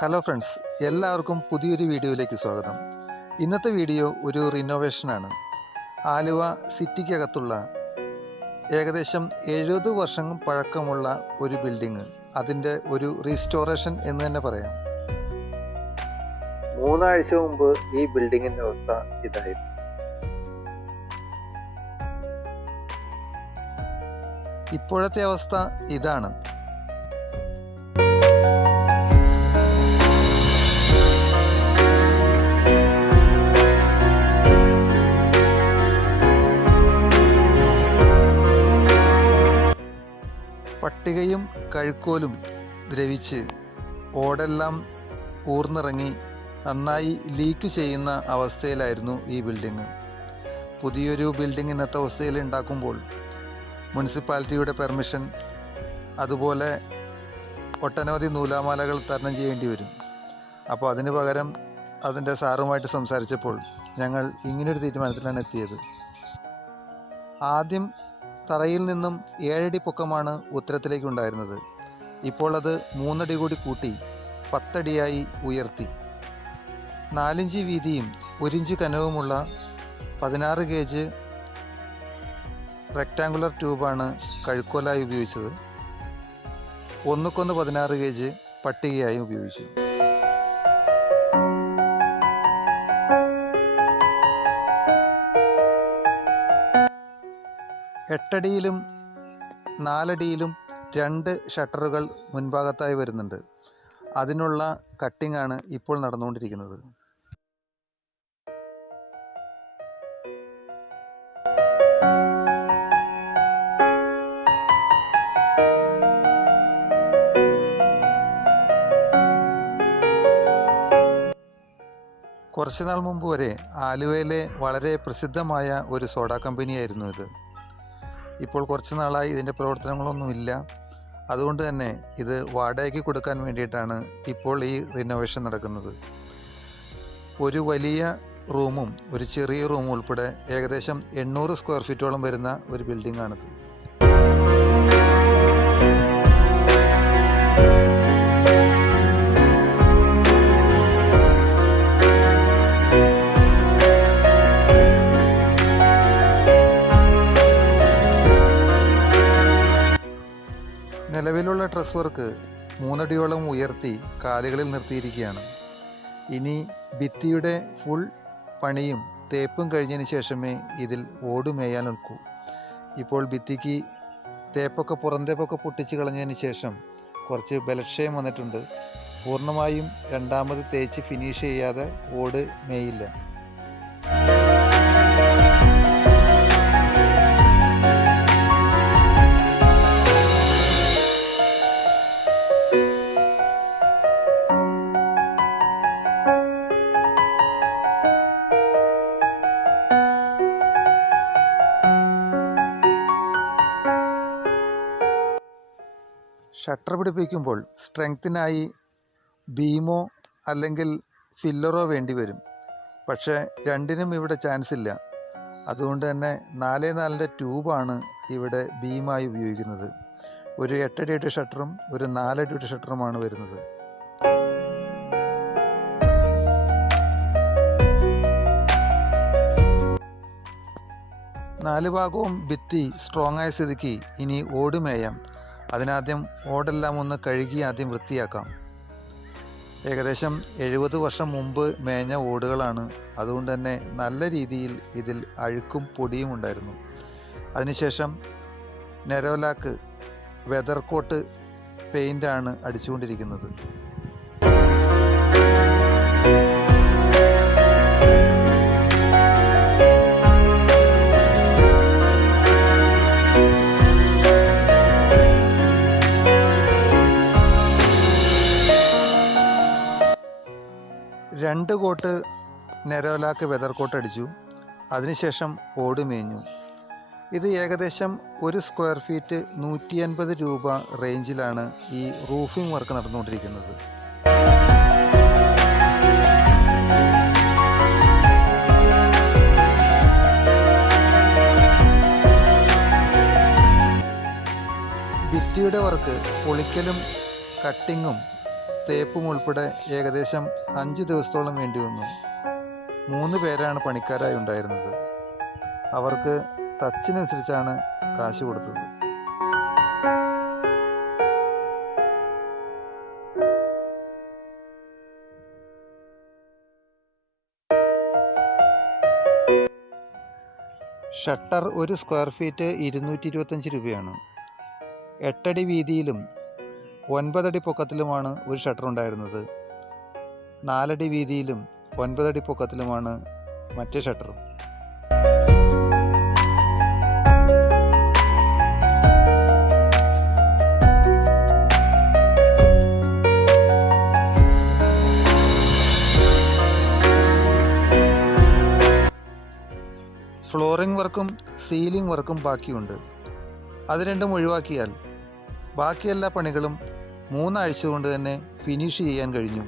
Hello friends, എല്ലാവർക്കും പുതിയൊരു വീഡിയോയിലേക്ക് സ്വാഗതം. ഇന്നത്തെ വീഡിയോ ഒരു റിനോവേഷനാണ്. ആലുവ സിറ്റിക്കകത്തുള്ള ഏകദേശം 70 വർഷം പഴക്കമുള്ള ഒരു ബിൽഡിങ്, അതിൻ്റെ ഒരു റീസ്റ്റോറേഷൻ എന്ന് തന്നെ പറയാം. 3 ആഴ്ച മുമ്പ് ഈ ബിൽഡിങ്ങിൻ്റെ അവസ്ഥ ഇതായിരുന്നു. ഇപ്പോഴത്തെ അവസ്ഥ ഇതാണ്. പട്ടികയും കഴുക്കോലും ദ്രവിച്ച് ഓടെല്ലാം ഊർന്നിറങ്ങി നന്നായി ലീക്ക് ചെയ്യുന്ന അവസ്ഥയിലായിരുന്നു ഈ ബിൽഡിങ്. പുതിയൊരു ബിൽഡിംഗ് ഇന്നത്തെ അവസ്ഥയിൽ ഉണ്ടാക്കുമ്പോൾ മുനിസിപ്പാലിറ്റിയുടെ പെർമിഷൻ, അതുപോലെ ഒട്ടനവധി നൂലാമാലകൾ തരണം ചെയ്യേണ്ടി വരും. അപ്പോൾ അതിന് പകരം അതിൻ്റെ സാറുമായിട്ട് സംസാരിച്ചപ്പോൾ ഞങ്ങൾ ഇങ്ങനൊരു തീരുമാനത്തിലാണ് എത്തിയത്. ആദ്യം തറയിൽ നിന്നും 7 അടി പൊക്കമാണ് ഉത്തരത്തിലേക്കുണ്ടായിരുന്നത്. ഇപ്പോൾ അത് 3 അടി കൂടി കൂട്ടി 10 അടിയായി ഉയർത്തി. 4 ഇഞ്ച് വീതിയും 1 ഇഞ്ച് കനവുമുള്ള 16 ഗേജ് റെക്റ്റാങ്കുലർ ട്യൂബാണ് കഴുക്കോലായി ഉപയോഗിച്ചത്. 1:1 16 ഗേജ് പട്ടികയായി ഉപയോഗിച്ചു. എട്ടടിയിലും 4 അടിയിലും 2 ഷട്ടറുകൾ മുൻഭാഗത്തായി വരുന്നുണ്ട്. അതിനുള്ള കട്ടിംഗ് ആണ് ഇപ്പോൾ നടന്നുകൊണ്ടിരിക്കുന്നത്. കുറച്ചുനാൾ മുമ്പ് വരെ ആലുവയിലെ വളരെ പ്രസിദ്ധമായ ഒരു സോഡ കമ്പനിയായിരുന്നു ഇത്. ഇപ്പോൾ കുറച്ച് നാളായി ഇതിൻ്റെ പ്രവർത്തനങ്ങളൊന്നുമില്ല. അതുകൊണ്ട് തന്നെ ഇത് വാടകയ്ക്ക് കൊടുക്കാൻ വേണ്ടിയിട്ടാണ് ഇപ്പോൾ ഈ റിനോവേഷൻ നടക്കുന്നത്. ഒരു വലിയ റൂമും ഒരു ചെറിയ റൂമും ഉൾപ്പെടെ ഏകദേശം 800 സ്ക്വയർ ഫീറ്റോളം വരുന്ന ഒരു ബിൽഡിംഗാണിത്. നിലവിലുള്ള ട്രസ് വർക്ക് 3 അടിയോളം ഉയർത്തി കാലുകളിൽ നിർത്തിയിരിക്കുകയാണ്. ഇനി ഭിത്തിയുടെ ഫുൾ പണിയും തേപ്പും കഴിഞ്ഞതിന് ശേഷമേ ഇതിൽ ഓടുമേയാൻ നിൽക്കൂ. ഇപ്പോൾ ഭിത്തിക്ക് പുറന്തേപ്പൊക്കെ പൊട്ടിച്ച് കളഞ്ഞതിന് ശേഷം കുറച്ച് ബലക്ഷയം വന്നിട്ടുണ്ട്. പൂർണ്ണമായും രണ്ടാമത് തേച്ച് ഫിനിഷ് ചെയ്യാതെ ഓട് മേയില്ല. ഷട്ടർ പിടിപ്പിക്കുമ്പോൾ സ്ട്രെങ്ത്തിനായി ബീമോ അല്ലെങ്കിൽ ഫില്ലറോ വേണ്ടി വരും. പക്ഷേ രണ്ടിനും ഇവിടെ ചാൻസ് ഇല്ല. അതുകൊണ്ട് തന്നെ 4x4 ട്യൂബാണ് ഇവിടെ ബീമായി ഉപയോഗിക്കുന്നത്. ഒരു 8 അടിയുടെ ഷട്ടറും ഒരു 4 അടിയുടെ ഷട്ടറുമാണ് വരുന്നത്. നാല് ഭാഗവും ഭിത്തി സ്ട്രോങ് ആയ സ്ഥിതിക്ക് ഇനി ഓടുമേയാം. അതിനാദ്യം ഓടെല്ലാം ഒന്ന് കഴുകി ആദ്യം വൃത്തിയാക്കാം. ഏകദേശം 70 വർഷം മുമ്പ് മേഞ്ഞ ഓടുകളാണ്. അതുകൊണ്ട് തന്നെ നല്ല രീതിയിൽ ഇതിൽ അഴുക്കും പൊടിയും ഉണ്ടായിരുന്നു. അതിനുശേഷം നെരോലാക്ക് വെതർ കോട്ട് പെയിൻ്റാണ് അടിച്ചുകൊണ്ടിരിക്കുന്നത്. രണ്ട് കോട്ട് നെരോലാക്ക് വെതർ കോട്ട് അടിച്ചു. അതിനുശേഷം ഓട് മേഞ്ഞു. ഇത് ഏകദേശം 1 സ്ക്വയർ ഫീറ്റ് 150 രൂപ റേഞ്ചിലാണ് ഈ റൂഫിംഗ് വർക്ക് നടന്നുകൊണ്ടിരിക്കുന്നത്. ഭിത്തിയുടെ വർക്ക് പൊളിക്കലും കട്ടിങ്ങും തേപ്പും ഉൾപ്പെടെ ഏകദേശം 5 ദിവസത്തോളം വേണ്ടി വന്നു. 3 പേരാണ് പണിക്കാരായി ഉണ്ടായിരുന്നത്. അവർക്ക് ടച്ചിനനുസരിച്ചാണ് കാശ് കൊടുത്തത്. ഷട്ടർ ഒരു സ്ക്വയർ ഫീറ്റ് 225 രൂപയാണ്. 8 അടി വീതിയിലും 9 അടി പൊക്കത്തിലുമാണ് ഒരു ഷട്ടർ ഉണ്ടായിരുന്നത്. 4 അടി വീതിയിലും 9 അടി പൊക്കത്തിലുമാണ് മറ്റേ ഷട്ടറും. ഫ്ലോറിംഗ് വർക്കും സീലിംഗ് വർക്കും ബാക്കിയുണ്ട്. അത് രണ്ടും ഒഴിവാക്കിയാൽ ബാക്കി എല്ലാ പണികളും 3 ആഴ്ച കൊണ്ട് തന്നെ ഫിനിഷ് ചെയ്യാൻ കഴിഞ്ഞു.